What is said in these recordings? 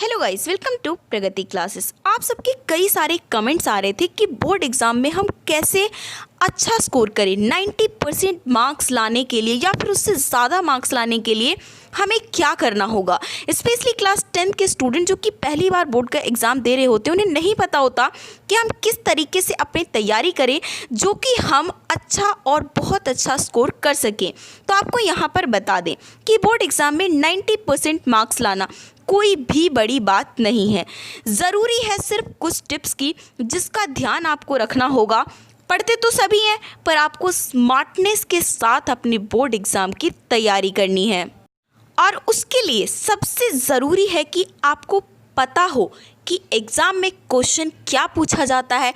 Hello guys, welcome to Pragati classes. आप सबके कई सारे कमेंट्स आ रहे थे कि बोर्ड एग्ज़ाम में हम कैसे अच्छा स्कोर करें। 90% मार्क्स लाने के लिए या फिर उससे ज़्यादा मार्क्स लाने के लिए हमें क्या करना होगा। स्पेशली क्लास 10 के स्टूडेंट जो कि पहली बार बोर्ड का एग्ज़ाम दे रहे होते हैं, उन्हें नहीं पता होता कि हम किस तरीके से अपनी तैयारी करें जो कि हम अच्छा और बहुत अच्छा स्कोर कर सकें। तो आपको यहाँ पर बता दें कि बोर्ड एग्ज़ाम में 90% मार्क्स लाना कोई भी बड़ी बात नहीं है। ज़रूरी है सिर्फ कुछ टिप्स की जिसका ध्यान आपको रखना होगा। पढ़ते तो सभी हैं, पर आपको स्मार्टनेस के साथ अपने बोर्ड एग्ज़ाम की तैयारी करनी है। और उसके लिए सबसे ज़रूरी है कि आपको पता हो कि एग्ज़ाम में क्वेश्चन क्या पूछा जाता है,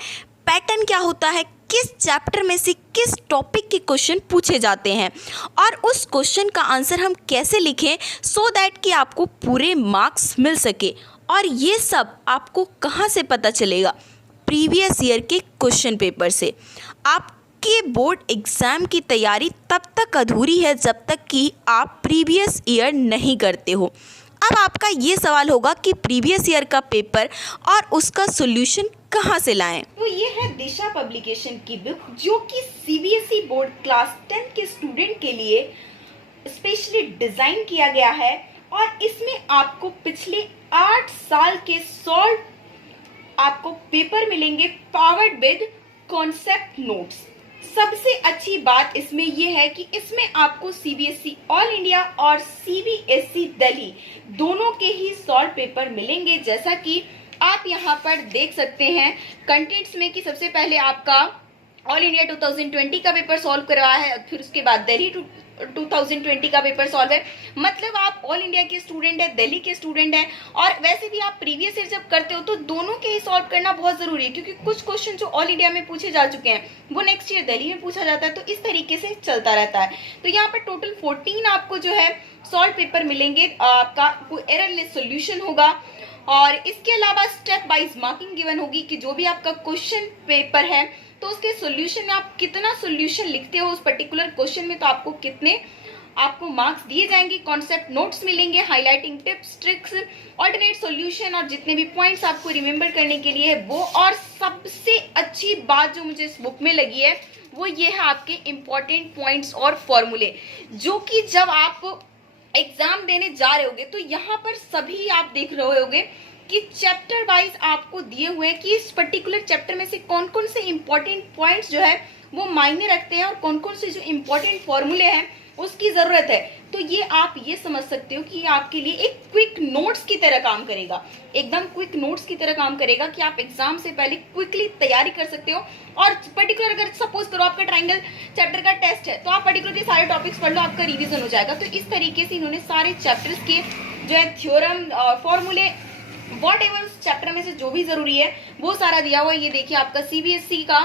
पैटर्न क्या होता है, किस चैप्टर में से किस टॉपिक के क्वेश्चन पूछे जाते हैं और उस क्वेश्चन का आंसर हम कैसे लिखें सो दैट कि आपको पूरे मार्क्स मिल सके। और ये सब आपको कहाँ से पता चलेगा? प्रीवियस ईयर के क्वेश्चन पेपर से। आपके बोर्ड एग्ज़ाम की तैयारी तब तक अधूरी है जब तक कि आप प्रीवियस ईयर नहीं करते हो। अब आपका ये सवाल होगा कि प्रीवियस ईयर का पेपर और उसका सॉल्यूशन कहाँ से लाएं? तो ये है दिशा पब्लिकेशन की बुक जो कि सीबीएसई बोर्ड क्लास 10 के स्टूडेंट के लिए स्पेशली डिजाइन किया गया है। और इसमें आपको पिछले 8 साल के सॉल्व आपको पेपर मिलेंगे पावर्ड विद कॉन्सेप्ट नोट्स। सबसे अच्छी बात इसमें यह है कि इसमें आपको सीबीएसई ऑल इंडिया और सीबीएसई दिल्ली दोनों के ही सॉल्व पेपर मिलेंगे। जैसा कि आप यहाँ पर देख सकते हैं कंटेंट्स में कि सबसे पहले आपका ऑल इंडिया 2020 का पेपर सॉल्व करवाया है, फिर उसके बाद दिल्ली 2020 का पेपर सॉल्व है। मतलब आप ऑल इंडिया के स्टूडेंट है, दिल्ली के स्टूडेंट है। और वैसे भी आप प्रीवियस ईयर जब करते हो तो दोनों के ही सॉल्व करना बहुत जरूरी है, क्योंकि कुछ क्वेश्चन जो ऑल इंडिया में पूछे जा चुके हैं वो नेक्स्ट ईयर दिल्ली में पूछा जाता है। तो इस तरीके से चलता रहता है। तो यहाँ पर टोटल 14 आपको जो है सॉल्व पेपर मिलेंगे। आपका एररलेस सोल्यूशन होगा और इसके अलावा स्टेप वाइज मार्किंग गिवन होगी कि जो भी आपका क्वेश्चन पेपर है तो उसके सॉल्यूशन में आप कितना सॉल्यूशन लिखते हो उस पर्टिकुलर क्वेश्चन में, तो आपको कितने आपको मार्क्स दिए जाएंगे। कॉन्सेप्ट नोट्स मिलेंगे, highlighting tips, tricks, alternate solution और जितने भी पॉइंट्स आपको रिमेंबर करने के लिए है वो। और सबसे अच्छी बात जो मुझे इस बुक में लगी है वो ये है आपके इंपॉर्टेंट पॉइंट्स और फॉर्मूले, जो कि जब आप एग्जाम देने जा रहे होगे तो यहाँ पर सभी आप देख रहे होगे कि चैप्टर वाइज आपको दिए हुए हैं कि इस पर्टिकुलर चैप्टर में से कौन कौन से इंपॉर्टेंट पॉइंट्स जो है वो मायने रखते हैं और कौन कौन से जो इंपॉर्टेंट फॉर्मूले हैं उसकी जरूरत है। तो ये आप ये समझ सकते हो कि ये आपके लिए एक क्विक नोट्स की तरह काम करेगा, एकदम क्विक नोट्स की तरह काम करेगा कि आप एग्जाम से पहले क्विकली तैयारी कर सकते हो। और पर्टिकुलर अगर सपोज करो आपका ट्रायंगल चैप्टर का टेस्ट है तो आप पर्टिकुलरली सारे टॉपिक्स पढ़ लो, आपका रिवीजन हो जाएगा। तो इस तरीके से इन्होंने सारे चैप्टर्स के जो है थ्योरम, फॉर्मूले, वॉट एवर चैप्टर में से जो भी जरूरी है वो सारा दिया हुआ है। ये देखिए आपका सीबीएसई का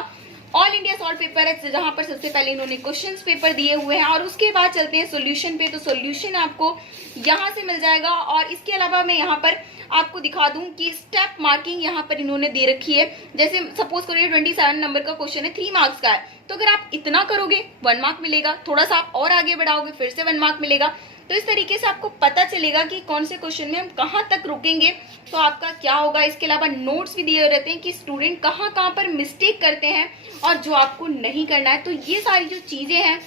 ऑल इंडिया सॉल्व पेपर है जहां पर सबसे पहले इन्होंने क्वेश्चंस पेपर दिए हुए हैं और उसके बाद चलते हैं सॉल्यूशन पे। तो सॉल्यूशन आपको यहां से मिल जाएगा। और इसके अलावा मैं यहां पर आपको दिखा दूं कि स्टेप मार्किंग यहां पर इन्होंने दे रखी है। जैसे सपोज करो 27 नंबर का क्वेश्चन है, 3 मार्क्स का है, तो अगर आप इतना करोगे 1 मार्क मिलेगा, थोड़ा सा आप और आगे बढ़ाओगे फिर से 1 मार्क मिलेगा। तो इस तरीके से आपको पता चलेगा कि कौन से क्वेश्चन में हम कहाँ तक रुकेंगे तो आपका क्या होगा। इसके अलावा नोट्स भी दिए रहते हैं कि स्टूडेंट कहाँ कहाँ पर मिस्टेक करते हैं और जो आपको नहीं करना है। तो ये सारी जो चीजें हैं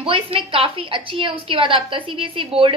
वो इसमें काफी अच्छी है। उसके बाद आपका सीबीएसई बोर्ड,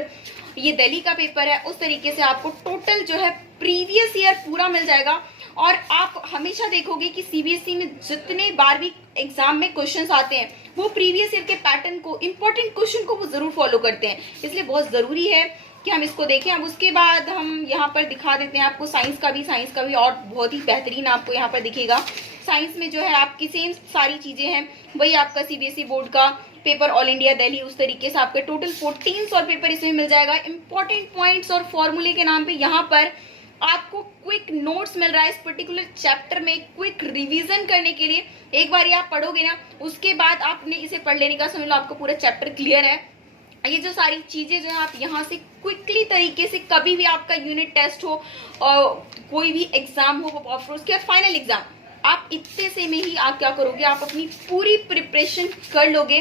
ये दिल्ली का पेपर है, उस तरीके से आपको टोटल जो है प्रीवियस ईयर पूरा मिल जाएगा। और आप हमेशा देखोगे कि सीबीएसई में जितने बार भी एग्जाम में क्वेश्चंस आते हैं वो प्रीवियस ईयर के पैटर्न को, इंपॉर्टेंट क्वेश्चन को वो जरूर फॉलो करते हैं। इसलिए बहुत जरूरी है कि हम इसको देखें। अब उसके बाद हम यहाँ पर दिखा देते हैं आपको साइंस का भी और बहुत ही बेहतरीन आपको यहाँ पर दिखेगा। साइंस में जो है आपकी सेम सारी चीजें हैं, वही आपका सीबीएसई बोर्ड का पेपर ऑल इंडिया दिल्ली, उस तरीके से आपके टोटल 14 सॉल्व पेपर इसमें मिल जाएगा। इंपॉर्टेंट पॉइंट्स और फॉर्मूले के नाम पे यहाँ पर आपको क्विक नोट्स मिल रहा है इस पर्टिकुलर चैप्टर में क्विक रिवीजन करने के लिए। एक बार ये आप पढ़ोगे ना उसके बाद आपने इसे पढ़ लेने का समझ लो आपको पूरा चैप्टर क्लियर है। ये जो सारी चीजें जो है आप यहाँ से क्विकली तरीके से कभी भी आपका यूनिट टेस्ट हो और कोई भी एग्जाम हो, उसके बाद फाइनल एग्जाम, आप इतने से में ही आप क्या करोगे, आप अपनी पूरी प्रिपरेशन कर लोगे।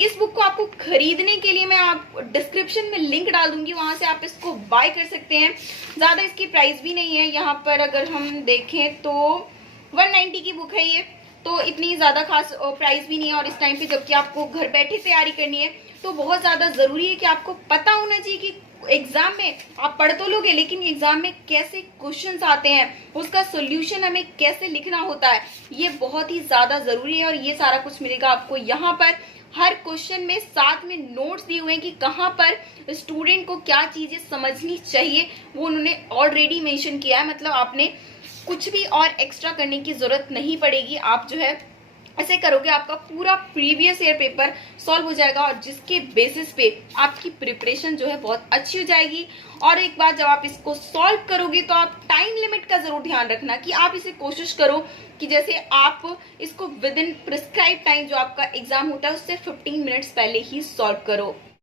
इस बुक को आपको खरीदने के लिए मैं आप डिस्क्रिप्शन में लिंक डाल दूंगी, वहां से आप इसको बाय कर सकते हैं। ज़्यादा इसकी प्राइस भी नहीं है, यहाँ पर अगर हम देखें तो 190 की बुक है ये, तो इतनी ज़्यादा खास प्राइस भी नहीं है। और इस टाइम पे जबकि आपको घर बैठे तैयारी करनी है तो बहुत ज़्यादा ज़रूरी है कि आपको पता होना चाहिए कि एग्जाम में आप पढ़ तो लोगे, लेकिन एग्जाम में कैसे क्वेश्चंस आते हैं, उसका सॉल्यूशन हमें कैसे लिखना होता है, ये बहुत ही ज़्यादा ज़रूरी है। और ये सारा कुछ मिलेगा आपको यहाँ पर। हर क्वेश्चन में साथ में नोट्स दिए हुए हैं कि कहाँ पर स्टूडेंट को क्या चीज़ें समझनी चाहिए, वो उन्होंने ऑलरेडी मेंशन किया है। मतलब आपने कुछ भी और एक्स्ट्रा करने की जरूरत नहीं पड़ेगी। आप जो है ऐसे करोगे, आपका पूरा प्रीवियस ईयर पेपर सॉल्व हो जाएगा और जिसके बेसिस पे आपकी प्रिपरेशन जो है बहुत अच्छी हो जाएगी। और एक बार जब आप इसको सॉल्व करोगे तो आप टाइम लिमिट का जरूर ध्यान रखना कि आप इसे कोशिश करो कि जैसे आप इसको विद इन प्रिस्क्राइब टाइम जो आपका एग्जाम होता है उससे 15 मिनट्स पहले ही सॉल्व करो।